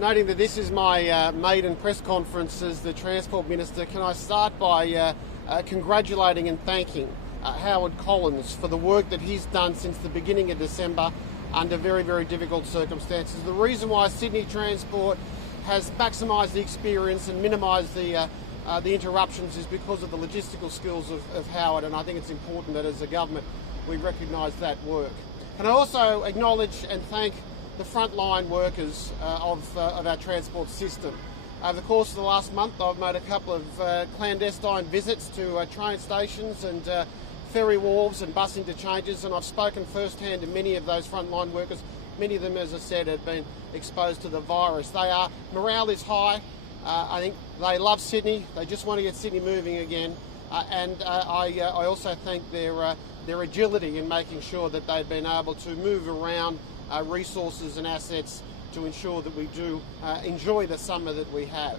Noting that this is my maiden press conference as the Transport Minister, can I start by congratulating and thanking Howard Collins for the work that he's done since the beginning of December under very, very difficult circumstances. The reason why Sydney Transport has maximised the experience and minimised the interruptions is because of the logistical skills of Howard, and I think it's important that as a government we recognise that work. And I also acknowledge and thank the frontline workers of our transport system. Over the course of the last month, I've made a couple of clandestine visits to train stations and ferry wharves and bus interchanges, and I've spoken firsthand to many of those frontline workers. Many of them, as I said, have been exposed to the virus. Morale is high. I think they love Sydney. They just want to get Sydney moving again. I also thank their agility in making sure that they've been able to move around resources and assets to ensure that we do enjoy the summer that we have.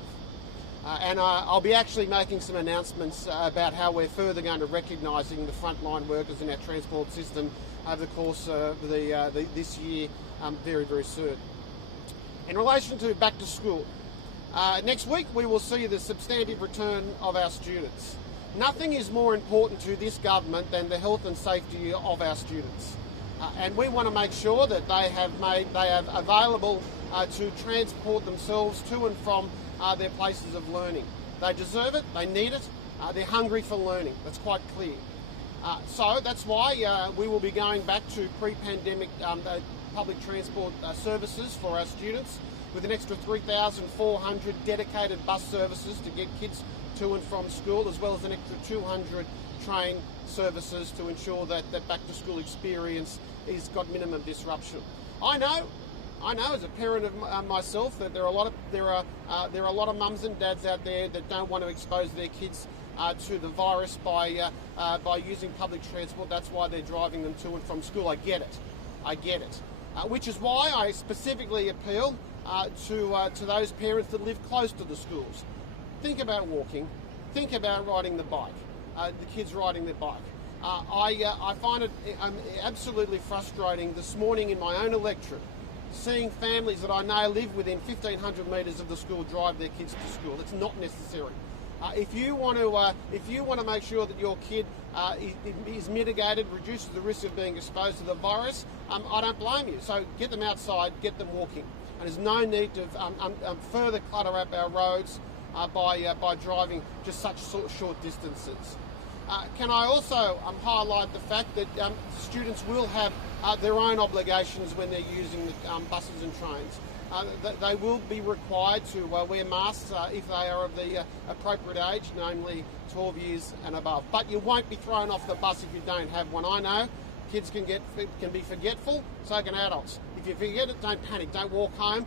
And I'll be actually making some announcements about how we're further going to recognising the frontline workers in our transport system over the course of this year very, very soon. In relation to back to school, next week we will see the substantive return of our students. Nothing is more important to this government than the health and safety of our students. And we want to make sure that they have available to transport themselves to and from their places of learning. They deserve it, they need it, they're hungry for learning, that's quite clear. So that's why we will be going back to pre-pandemic public transport services for our students, with an extra 3,400 dedicated bus services to get kids to and from school, as well as an extra 200 train services to ensure that that back-to-school experience has got minimum disruption. I know as a parent of myself that there are a lot of mums and dads out there that don't want to expose their kids to the virus by using public transport. That's why they're driving them to and from school. I get it. Which is why I specifically appeal to those parents that live close to the schools. Think about walking. Think about riding the bike. The kids riding their bike. I find it absolutely frustrating this morning in my own electorate, seeing families that I know live within 1,500 metres of the school drive their kids to school. It's not necessary. If you want to make sure that your kid is mitigated, reduces the risk of being exposed to the virus, I don't blame you. So get them outside, get them walking. And there's no need to further clutter up our roads by driving just such short distances. Can I also highlight the fact that students will have their own obligations when they're using buses and trains. They will be required to wear masks if they are of the appropriate age, namely 12 years and above. But you won't be thrown off the bus if you don't have one. I know kids can be forgetful, so can adults. If you forget it, don't panic. Don't walk home.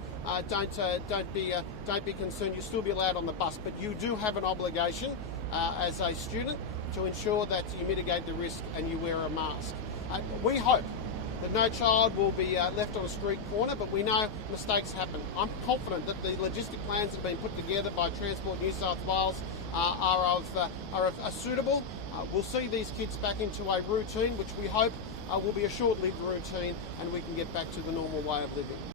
Don't be concerned. You'll still be allowed on the bus, but you do have an obligation as a student to ensure that you mitigate the risk and you wear a mask. We hope that no child will be left on a street corner, but we know mistakes happen. I'm confident that the logistic plans that have been put together by Transport New South Wales are suitable. We'll see these kids back into a routine, which we hope will be a short-lived routine, and we can get back to the normal way of living.